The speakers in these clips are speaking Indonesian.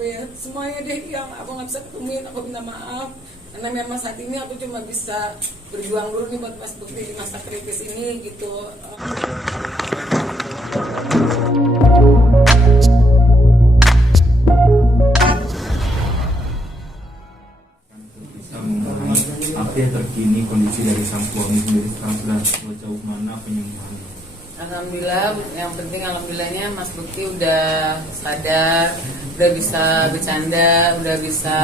apa ya, semuanya deh yang aku nggak bisa ketemuin, aku minta maaf karena memang saat ini aku cuma bisa berjuang dulu nih buat Mas Bukti di masa kritis ini gitu. Apa yang terkini kondisi dari sang suami sendiri sekarang sudah sejauh mana penyembuhan? Alhamdulillah, yang penting alhamdulillahnya Mas Bukti udah sadar, udah bisa bercanda, udah bisa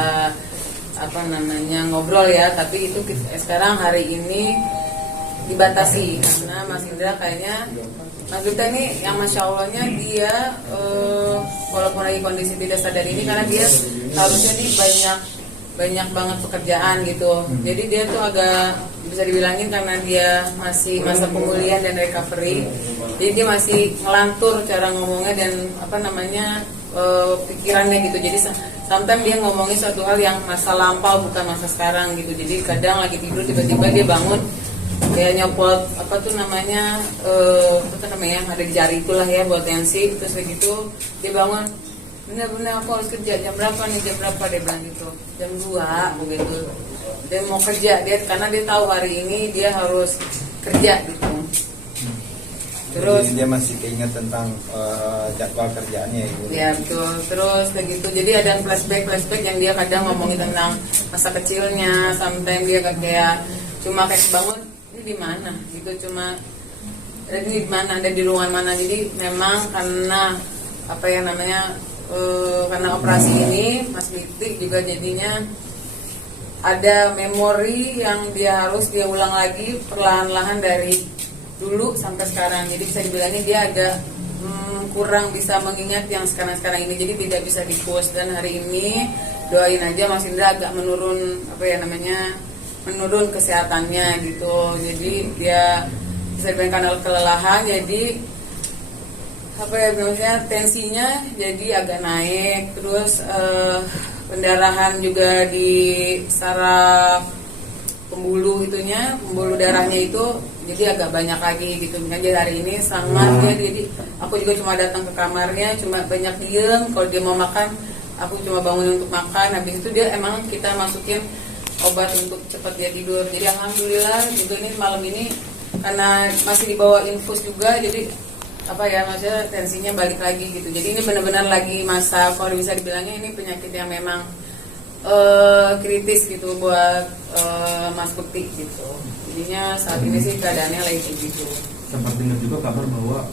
ngobrol ya. Tapi itu sekarang hari ini dibatasi karena Mas Indra kayaknya Mas Bukti ini yang masya Allahnya dia walaupun lagi kondisi tidak sadar ini karena dia harusnya nih banyak banget pekerjaan gitu. Jadi dia tuh agak bisa dibilangin karena dia masih masa pemulihan dan recovery. Jadi dia masih ngelantur cara ngomongnya dan pikirannya gitu. Jadi sometimes dia ngomongin suatu hal yang masa lampau bukan masa sekarang gitu. Jadi kadang lagi tidur tiba-tiba dia bangun kayak nyopot ada di jari itulah ya buat tensi, terus kayak gitu dia bangun, bener-bener aku harus kerja jam berapa dia bilang gitu, jam 2 begitu dia mau kerja karena dia tahu hari ini dia harus kerja gitu. Terus jadi dia masih keinget tentang jadwal kerjaannya gitu. Ya betul, terus kayak gitu jadi ada flashback yang dia kadang ngomongin tentang masa kecilnya, sampai dia kayak cuma kayak bangun ini di mana gitu, cuma ada di mana, ada di ruangan mana. Jadi memang karena karena operasi ini Mas Bukti juga jadinya ada memori yang dia ulang lagi perlahan-lahan dari dulu sampai sekarang. Jadi bisa dibilangnya dia agak kurang bisa mengingat yang sekarang ini, jadi tidak bisa di-push. Dan hari ini doain aja Mas Indra agak menurun menurun kesehatannya gitu. Jadi dia bisa dibilangkan kelelahan, jadi tensinya jadi agak naik, terus pendarahan juga di saraf pembuluh darahnya itu jadi agak banyak lagi gitu. Jadi hari ini sangat jadi aku juga cuma datang ke kamarnya, cuma banyak diem. Kalau dia mau makan, aku cuma bangun untuk makan. Habis itu dia emang kita masukin obat untuk cepat dia tidur. Jadi alhamdulillah gitu, ini malam ini karena masih dibawa infus juga, jadi maksudnya tensinya balik lagi gitu. Jadi ini benar-benar lagi masa, kalau bisa dibilangnya ini penyakit yang memang kritis gitu buat Mas Bukti gitu. Jadinya saat ini sih keadaannya lagi kayak gitu. Sempat dengar juga kabar bahwa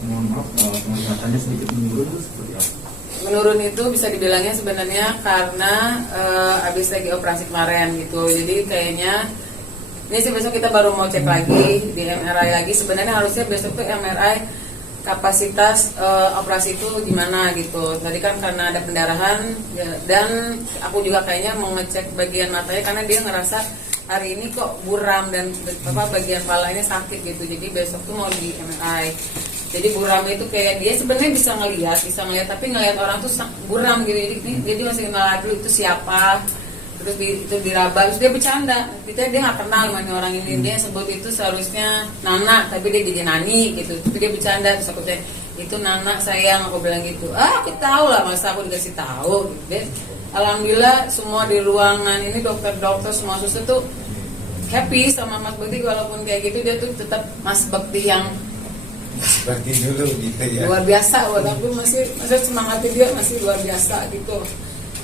penglihatannya sedikit menurun, itu seperti apa? Menurun itu bisa dibilangnya sebenarnya karena habis lagi operasi kemarin gitu. Jadi kayaknya ini sih besok kita baru mau cek lagi di MRI lagi. Sebenarnya harusnya besok tuh MRI kapasitas operasi itu gimana gitu. Tadi kan karena ada pendarahan dan aku juga kayaknya mau ngecek bagian matanya karena dia ngerasa hari ini kok buram dan bagian palanya sakit gitu. Jadi besok tuh mau di MRI. Jadi buram itu kayak dia sebenarnya bisa ngelihat tapi ngelihat orang tuh buram gitu. Jadi masih kenal dulu itu siapa. Terus itu diraba, terus dia bercanda. Dia nggak kenal sama orang ini. Dia sebut itu seharusnya Nana, tapi dia jadi Nani gitu. Tapi dia bercanda, terus aku bilang itu Nana sayang, aku bilang gitu. Aku tahu lah, masa aku dikasih tahu. Gitu. Alhamdulillah semua di ruangan ini dokter-dokter semua suster tuh happy sama Mas Bukti, walaupun kayak gitu dia tuh tetap Mas Bukti yang seperti dulu gitu ya. Luar biasa, walaupun masih semangatnya dia masih luar biasa gitu.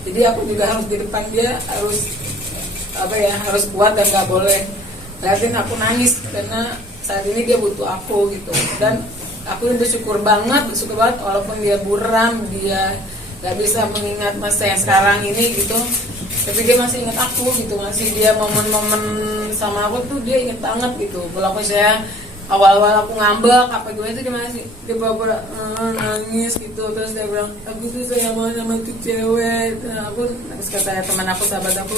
Jadi aku juga harus di depan dia harus kuat dan nggak boleh liatin aku nangis karena saat ini dia butuh aku gitu. Dan aku bersyukur banget walaupun dia buram, dia nggak bisa mengingat masa yang sekarang ini gitu, tapi dia masih ingat aku gitu, masih dia momen-momen sama aku tuh dia inget banget gitu. Walaupun saya awal-awal aku ngambek gimana itu dia bawa nangis gitu. Terus dia bilang aku tuh sayang banget sama tuh cewek. Terus kata teman aku, sahabat aku,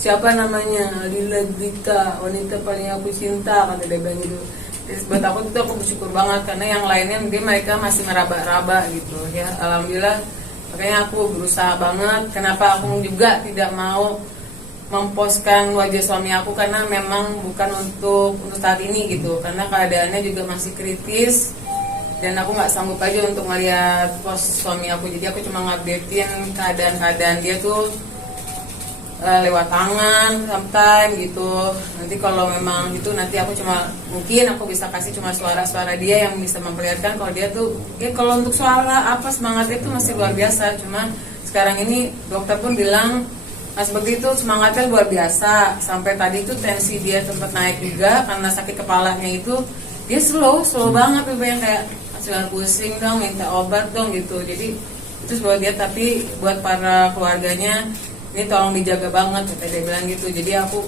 siapa namanya, Lila Dita, wanita paling aku cinta, kata dia bilang gitu. Terus buat aku tuh aku bersyukur banget karena yang lainnya mereka masih meraba-raba gitu ya. Alhamdulillah, makanya aku berusaha banget. Kenapa aku juga tidak mau memposkan wajah suami aku, karena memang bukan untuk saat ini gitu, karena keadaannya juga masih kritis dan aku nggak sanggup aja untuk ngeliat pos suami aku, jadi aku cuma ngupdatein keadaan dia tuh lewat tangan sometimes gitu. Nanti kalau memang itu nanti aku mungkin aku bisa kasih cuma suara-suara dia yang bisa memperlihatkan kalau dia tuh kalau untuk suara apa semangatnya itu masih luar biasa. Cuma sekarang ini dokter pun bilang Mas Bekti itu semangatnya luar biasa, sampai tadi itu tensi dia sempat naik juga karena sakit kepalanya itu dia slow banget tuh, yang kayak masih pusing dong, minta obat dong gitu. Jadi itu buat dia, tapi buat para keluarganya ini tolong dijaga banget, kata dia bilang gitu. Jadi aku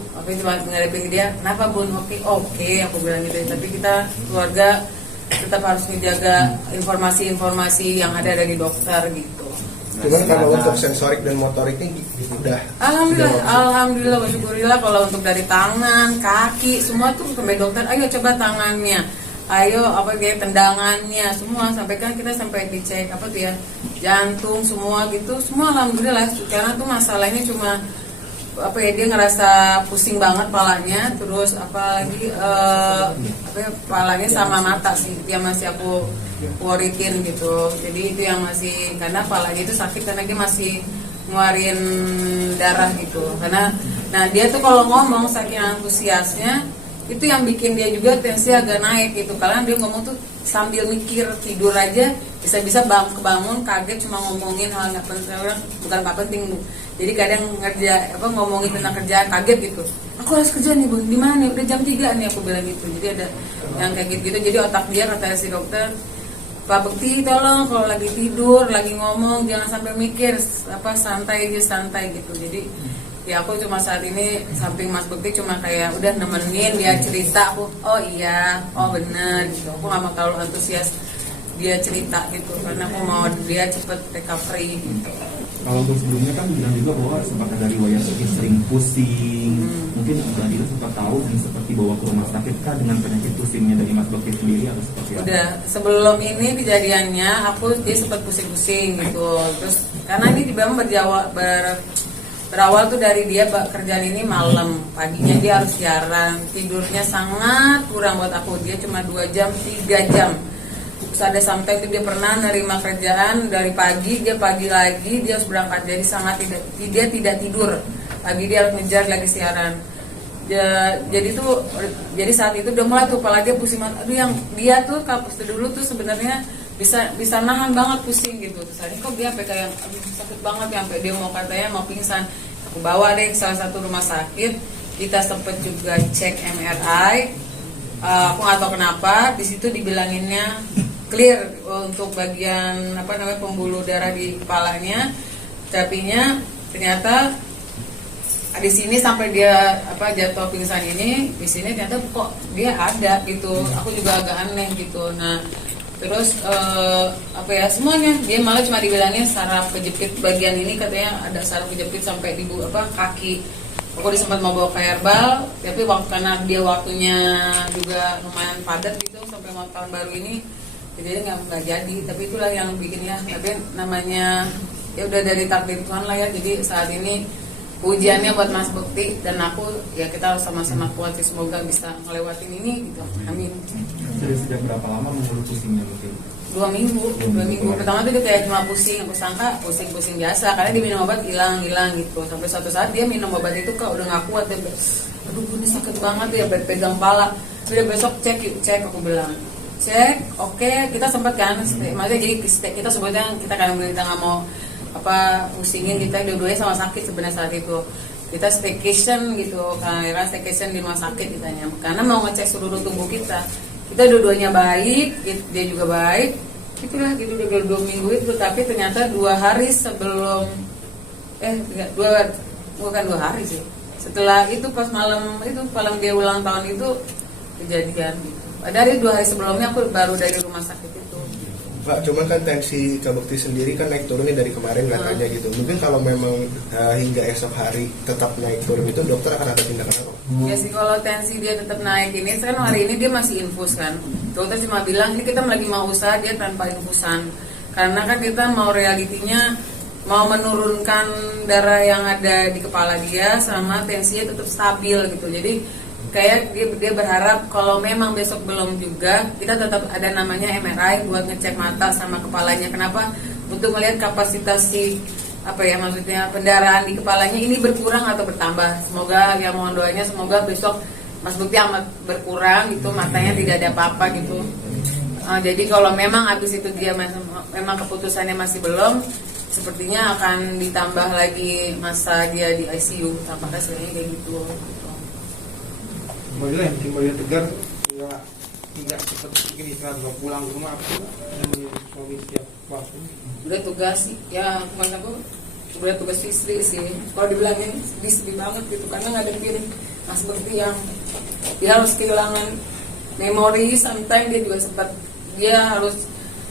cuma ngadepin dia, kenapa Bun? Oke, aku bilang gitu. Tapi kita keluarga tetap harus menjaga informasi-informasi yang ada dari dokter gitu. Cuman kalau untuk sensorik dan motoriknya udah Alhamdulillah, bersyukurillah. Kalau untuk dari tangan, kaki, semua tuh sampai dokter, ayo coba tangannya, ayo tendangannya, semua sampai kan kita sampai dicek jantung semua gitu, semua alhamdulillah. Karena tuh masalahnya cuma dia ngerasa pusing banget palanya, terus palanya sama mata sih dia masih aku worritin gitu. Jadi itu yang masih, karena palanya itu sakit karena dia masih ngeluarin darah gitu. Karena dia tuh kalau ngomong saking antusiasnya itu yang bikin dia juga tensi agak naik gitu. Karena dia ngomong tuh sambil mikir, tidur aja bisa-bisa kebangun kaget cuma ngomongin hal nggak penting, bukan nggak penting Bu. Jadi kadang ngomongin tentang kerjaan kaget gitu. Aku harus kerja nih Bun, di mana nih? Udah jam 3 nih, aku bilang gitu. Jadi ada yang kayak gitu. Jadi otak dia, kata si dokter, Pak Bekti tolong kalau lagi tidur, lagi ngomong jangan sampai mikir, santai gitu. Jadi ya aku cuma saat ini samping Mas Bekti cuma kayak udah nemenin dia cerita, aku bener gitu. Aku nggak mau terlalu antusias dia cerita gitu, karena aku mau dia cepet recovery gitu. Kalau untuk sebelumnya kan bilang juga bahwa sempat ada riwayat sering pusing, mungkin Mbak Dila sempat tahu dan seperti bawa ke rumah sakit kah dengan penyakit pusingnya dari Mas Bekti sendiri atau seperti apa? Udah sebelum ini kejadiannya dia sempat pusing-pusing gitu. Terus karena ini memang berawal tuh dari dia kerjaan ini malam, paginya dia harus siaran, tidurnya sangat kurang buat aku, dia cuma 2 jam 3 jam. Terus ada sampai itu dia pernah nerima kerjaan dari pagi lagi dia harus berangkat, jadi dia tidak tidur pagi, dia harus ngejar lagi siaran. Jadi saat itu udah mulai tuh kepala dia pusing banget. Aduh, yang dia tuh kampus dulu tuh sebenarnya bisa nahan banget pusing gitu. Terus hari kok dia sampai kayak sakit banget ya, sampai dia mau pingsan. Aku bawa deh ke salah satu rumah sakit, kita sempet juga cek MRI. Aku nggak tahu kenapa di situ dibilanginnya clear untuk bagian pembuluh darah di kepalanya, tapinya ternyata di sini sampai dia jatuh pingsan ini, di sini ternyata kok dia ada gitu. Aku juga agak aneh gitu. Nah terus semuanya dia malah cuma dibilangin saraf kejepit bagian ini, katanya ada saraf kejepit sampai di kaki. Aku sempat mau bawa ke herbal, tapi karena dia waktunya juga lumayan padat gitu sampai mau tahun baru ini, jadi nggak jadi. Tapi itulah yang bikinnya, tapi namanya ya udah dari takdir Tuhan lah ya. Jadi saat ini ujiannya buat Mas Bekti dan aku, ya kita harus sama-sama kuat sih, semoga bisa ngelewatin ini gitu. Amin. Sudah sejak berapa lama mengeluh pusingnya mungkin? 2 minggu. Pertama tuh dia kayak cuma pusing, aku sangka pusing biasa karena dia minum obat hilang gitu. Sampai suatu saat dia minum obat itu udah nggak kuat, dia aduh ini sakit banget ya, pegang pala. Udah besok cek aku bilang cek, oke. Kita sempat kan maksudnya jadi kita sebutnya kita nggak mau pusingin, kita dua-duanya sama sakit sebenarnya saat itu. Kita staycation gitu, karena staycation di rumah sakit ditanya, karena mau ngecek seluruh tubuh kita. Kita dua-duanya baik, dia juga baik, itulah gitu udah 2 minggu itu. Tapi ternyata 2 hari sebelum bukan 2 hari sih, setelah itu pas malam dia ulang tahun itu kejadian gitu. Dari 2 hari sebelumnya aku baru dari rumah sakit itu. Pak, cuman kan tensi Kak Bekti sendiri kan naik turunnya dari kemarin katanya gitu. Mungkin kalau memang hingga esok hari tetap naik turun itu dokter akan ada tindakan apa? Ya sih, kalau tensi dia tetap naik ini, kan hari ini dia masih infus kan. Dokter cuma bilang ini kita lagi mau usaha dia tanpa infusan. Karena kan kita mau realitinya mau menurunkan darah yang ada di kepala dia sama tensinya tetap stabil gitu. Jadi kayak dia berharap kalau memang besok belum juga, kita tetap ada namanya MRI buat ngecek mata sama kepalanya. Kenapa? Untuk melihat kapasitas si maksudnya pendarahan di kepalanya ini berkurang atau bertambah. Semoga ya, mohon doanya semoga besok Mas Bukti amat berkurang gitu, matanya tidak ada apa-apa gitu. Jadi kalau memang habis itu dia memang keputusannya masih belum, sepertinya akan ditambah lagi masa dia di ICU. Tampaknya sebenarnya kayak gitu. Alhamdulillah yang penting beliau tegar, tidak seperti ini setelah pulang ke rumah apa suami setiap waktu. Udah tugas ya, kemana aku udah tugas istri sih. Kalau dibilangin sedih banget gitu, karena ngadepin Mas Bukti yang dia harus kehilangan memori. Sometimes dia juga sempat, dia harus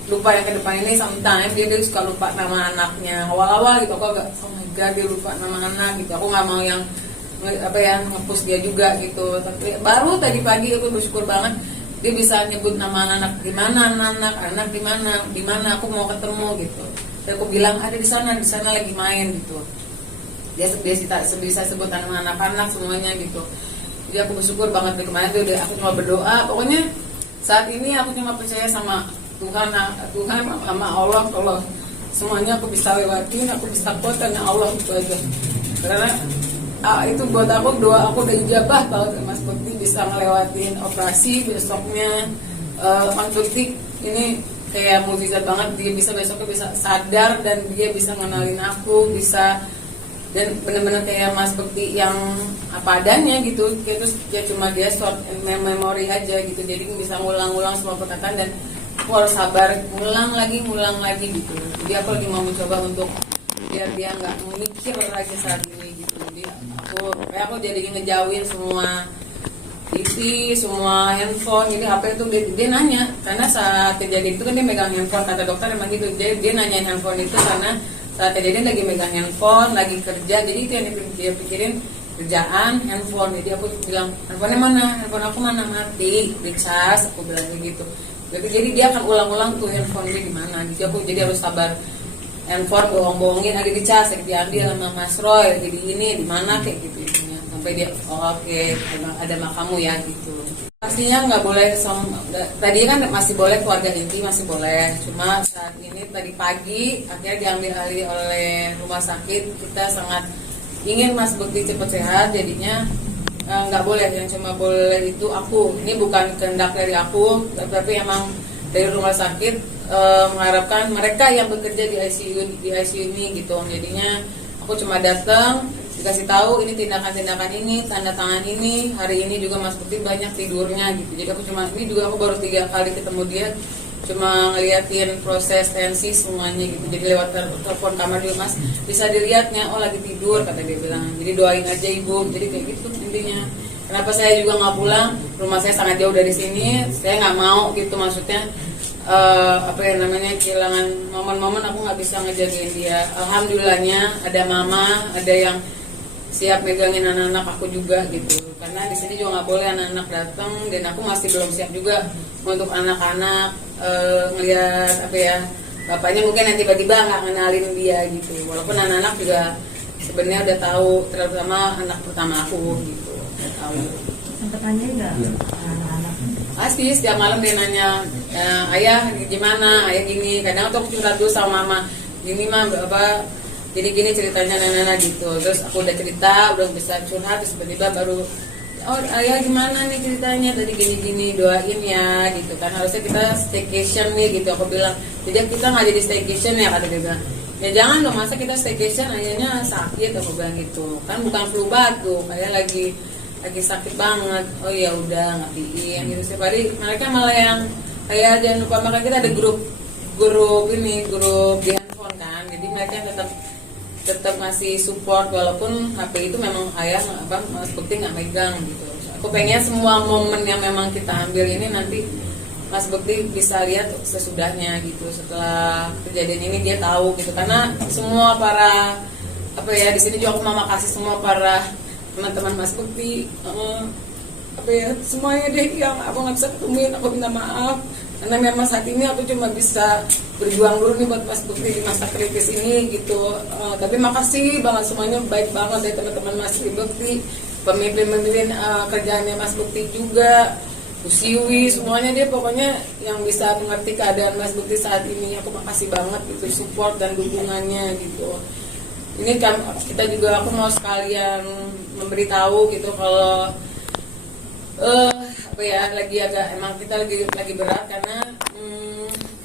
lupa yang ke depan ini. Sometimes dia suka lupa nama anaknya. Awal-awal gitu aku agak, oh my god, dia lupa nama anak gitu. Aku nggak mau yang ngepus dia juga gitu. Tapi baru tadi pagi aku bersyukur banget dia bisa nyebut nama anak, di mana anak di mana aku mau ketemu gitu. Dan aku bilang ada di sana lagi main gitu. Dia bisa sebut nama anak-anak semuanya gitu. Jadi aku bersyukur banget dari kemarin tuh, aku cuma berdoa. Pokoknya saat ini aku cuma percaya sama Tuhan sama Allah. Kalau semuanya aku bisa lewatin, aku bisa kuat karena Allah, itu aja. Karena itu buat aku, doa aku udah ijabah banget. Mas Bukti bisa ngelewatin operasi besoknya. Mas Bukti ini kayak mukjizat banget, dia bisa besoknya bisa sadar dan dia bisa ngenalin aku, bisa, dan benar-benar kayak Mas Bukti yang apa adanya gitu. Terus ya cuma dia short memory aja gitu, jadi bisa ngulang-ulang semua perkataan dan aku harus sabar ngulang lagi gitu. Jadi aku lagi mau mencoba untuk biar dia nggak mikir lagi saat ini gitu. Jadi aku jadi ngejauhin semua TV, semua handphone. Jadi HP itu dia nanya, karena saat kejadian itu kan dia megang handphone, kata dokter emang gitu. Dia nanyain handphone itu karena saat kejadian lagi megang handphone, lagi kerja. Jadi itu yang dia pikirin, kerjaan, handphone. Jadi aku bilang, handphonenya mana? Handphone aku mana? Mati, dicas. Aku bilang gitu. Jadi dia akan ulang-ulang tuh handphone dia di mana. Jadi harus sabar. Handphone bohong-bohongin lagi dicas, lagi diambil sama Mas Roy, jadi ini di mana kayak gitu intinya. Sampai dia oke, ada makamu ya gitu. Pastinya nggak boleh tadi kan masih boleh keluarga inti, masih boleh. Cuma saat ini tadi pagi akhirnya diambil alih oleh rumah sakit. Kita sangat ingin Mas Bukti cepat sehat, jadinya nggak boleh. Yang cuma boleh itu aku. Ini bukan kehendak dari aku, tapi emang dari rumah sakit mengharapkan mereka yang bekerja di ICU ini gitu. Jadinya aku cuma datang, dikasih tahu ini tindakan-tindakan ini, tanda tangan ini. Hari ini juga Mas Bukti banyak tidurnya gitu. Jadi aku aku baru 3 kali ketemu dia, cuma ngeliatin proses tensi semuanya gitu. Jadi lewat telepon kamar juga, Mas bisa dilihatnya, oh lagi tidur kata dia bilang. Jadi doain aja ibu. Jadi kayak gitu intinya. Kenapa saya juga nggak pulang? Rumah saya sangat jauh dari sini. Saya nggak mau gitu, maksudnya kehilangan momen-momen aku nggak bisa ngejagain dia. Alhamdulillahnya ada mama, ada yang siap megangin anak-anak aku juga gitu. Karena di sini juga nggak boleh anak-anak datang, dan aku masih belum siap juga untuk anak-anak ngelihat bapaknya mungkin yang tiba-tiba nggak ngenalin dia gitu. Walaupun anak-anak juga sebenarnya udah tahu, terutama anak pertama aku gitu. Udah tahu. Sempat tanya nggak anak-anak? Pasti setiap malam dia nanya, ayah gimana, ayah gini. Kadang tuh aku curhat dulu sama mama, gini mah jadi gini ceritanya nana gitu. Terus aku udah cerita, udah bisa curhat, terus tiba-tiba baru, oh ayah gimana nih ceritanya tadi gini-gini, doain ya gitu kan. Harusnya kita staycation nih gitu, aku bilang. Jadi kita nggak jadi staycation ya, kata dia bilang. Ya jangan dong, masa kita staycation ayahnya sakit, aku bilang gitu. Kan bukan flu batuk, ayah lagi sakit banget. Oh ya udah ngatiin gitu setiap hari. Mereka malah yang kayak jangan lupa makan, kita ada grup di handphone kan. Jadi mereka tetap ngasih support walaupun HP itu memang ayah Mas Bukti nggak megang gitu. Aku pengen semua momen yang memang kita ambil ini nanti Mas Bukti bisa lihat sesudahnya gitu. Setelah kejadian ini dia tahu gitu, karena semua para di sini juga aku mau makasih semua para teman-teman Mas Bukti, semuanya deh yang aku nggak bisa ketemuin, aku minta maaf karena memang saat ini aku cuma bisa berjuang dulu nih buat Mas Bukti di masa kritis ini gitu. Tapi makasih banget semuanya, baik banget dari teman-teman Mas Bukti pemimpin kerjaannya Mas Bukti juga, Bu Siwi, semuanya dia pokoknya yang bisa mengerti keadaan Mas Bukti saat ini. Aku makasih banget itu support dan dukungannya gitu. Ini kan kita juga, aku mau sekalian memberitahu gitu kalau apa ya, lagi agak, emang kita lagi berat karena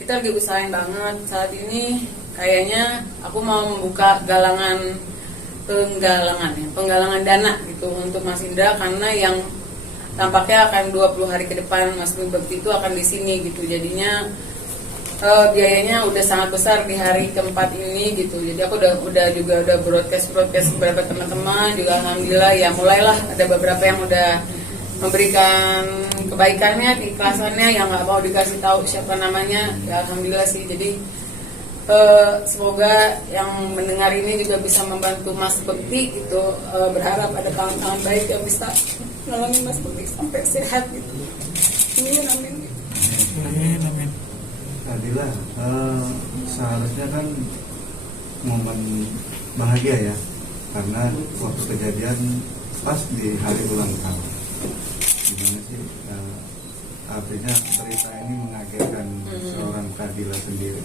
kita lagi usahain banget saat ini. Kayaknya aku mau membuka penggalangan dana gitu untuk Mas Indra, karena yang tampaknya akan 20 hari ke depan Mas Bukti itu akan di sini gitu. Jadinya biayanya udah sangat besar di hari keempat ini gitu. Jadi aku udah broadcast beberapa teman-teman juga, alhamdulillah ya mulailah ada beberapa yang udah memberikan kebaikannya, keikhlasannya, yang nggak mau dikasih tahu siapa namanya ya, alhamdulillah sih. Jadi semoga yang mendengar ini juga bisa membantu Mas Bukti gitu. Berharap ada tangan-tangan baik yang bisa nolongin Mas Bukti sampai sehat gitu. Amin. Amin. Adila, seharusnya kan momen bahagia ya, karena waktu kejadian pas di hari ulang tahun. Gimana sih artinya berita ini mengagetkan seorang Kadila sendiri?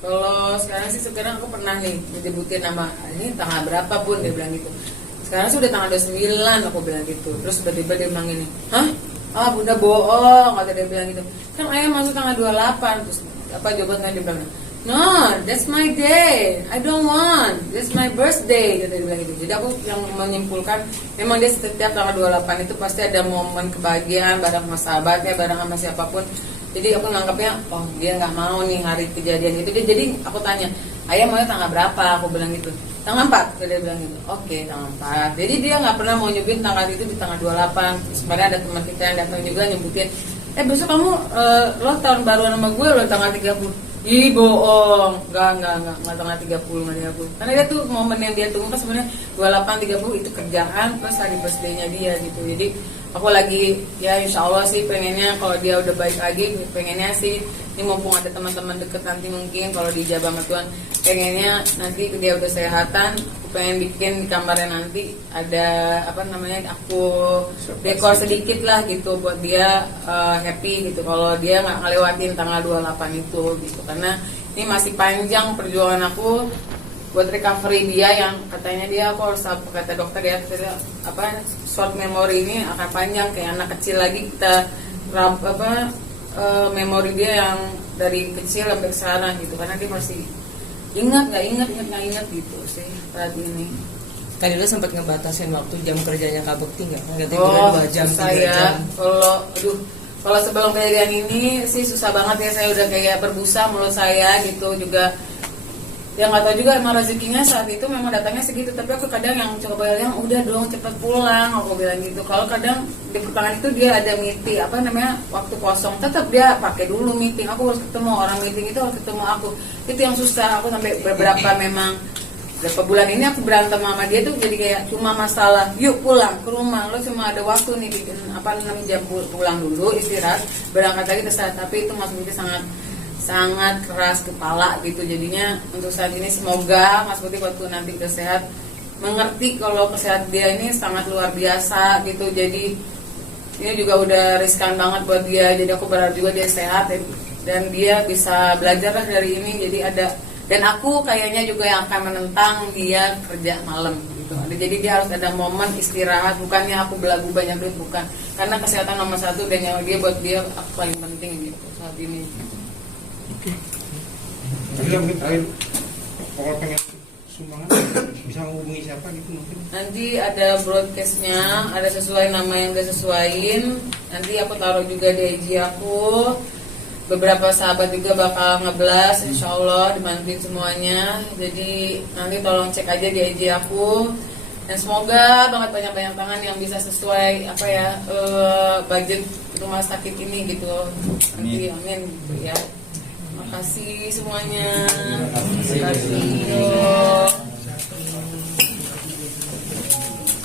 Kalau sekarang sih, sekarang aku pernah nih menyebutin nama ini tanggal berapa pun, dia bilang gitu. Sekarang sudah tanggal 29, aku bilang gitu. Terus tiba-tiba dia bilang gini, hah? Ah bunda bohong, kata dia bilang gitu. Kan ayah masuk tanggal 28. Terus apa jawabannya, dia bilang, no, that's my day, I don't want, that's my birthday, kata dia bilang gitu. Jadi aku yang menyimpulkan, memang dia setiap tanggal 28 itu pasti ada momen kebahagiaan bareng sama sahabatnya, bareng sama siapapun. Jadi aku nganggapnya, oh dia nggak mau nih hari kejadian itu. Jadi aku tanya, ayah mau tanggal berapa? Aku bilang gitu, tanggal 4, dia bilang gitu. Oke, tanggal 4. Jadi dia nggak pernah mau nyebutin tanggal itu di tanggal 28. Sebenarnya ada teman kita yang datang juga nyebutin, besok kamu lo tahun baru sama gue lo tanggal 30. Ih bohong, nggak tanggal 30, nggak 30. Karena dia tuh momen yang dia tunggu kan sebenarnya 28, 30 itu kerjaan plus hari birthday-nya dia gitu. Jadi aku lagi ya insya Allah sih pengennya kalau dia udah baik lagi, pengennya sih ini mumpung ada teman-teman deket nanti mungkin kalau dijabah sama Tuhan, pengennya nanti dia udah sehatan, aku pengen bikin di kamarnya nanti ada apa namanya, aku dekor sedikit lah gitu buat dia happy gitu kalau dia nggak ngelewatin tanggal 28 itu gitu. Karena ini masih panjang perjuangan aku buat recovery dia, yang katanya dia aku harus, kata dokter ya, apa short memory ini akan panjang kayak anak kecil lagi, kita memori dia yang dari kecil sampai sekarang gitu, karena dia masih nggak ingat gitu sih saat ini. Kadila sempat ngebatasin waktu jam kerjanya Kak Bukti nggak? Katanya 2 jam, 3 jam. Kalau sebelum kejadian ini sih susah banget ya, saya udah kayak berbusa mulut saya gitu juga. Yang nggak tahu juga emang rezekinya saat itu memang datangnya segitu, tapi aku kadang yang coba yang udah dong cepet pulang, aku bilang gitu. Kalau kadang di pertengahan itu dia ada meeting waktu kosong, tetap dia pakai dulu meeting, aku harus ketemu orang meeting itu, harus ketemu aku, itu yang susah. Aku sampai beberapa bulan ini aku berantem sama dia tuh jadi kayak cuma masalah yuk pulang ke rumah, lo cuma ada waktu nih bikin jam pulang dulu istirahat, berangkat lagi terserah. Tapi itu Mas Bukti sangat keras kepala gitu. Jadinya untuk saat ini semoga Mas Bukti waktu nanti udah sehat mengerti kalau kesehatan dia ini sangat luar biasa gitu. Jadi ini juga udah riskan banget buat dia. Jadi aku berharap juga dia sehat dan dia bisa belajar lah dari ini. Jadi dan aku kayaknya juga yang akan menentang dia kerja malam gitu. Jadi dia harus ada momen istirahat, bukannya aku belagu banyak duit, bukan. Karena kesehatan nomor 1 dan nyawa dia buat dia aku paling penting gitu saat ini. Kadila mungkin terakhir, kalau pengen sumbangan bisa menghubungi siapa gitu mungkin? Nanti ada broadcastnya, ada sesuai nama yang udah sesuaiin. Nanti aku taruh juga di IG aku. Beberapa sahabat juga bakal ngeblas, insya Allah dibantuin semuanya. Jadi nanti tolong cek aja di IG aku. Dan semoga banget banyak-banyak tangan yang bisa sesuai budget rumah sakit ini gitu. Nanti amin gitu ya. Terima kasih semuanya. Terima kasih.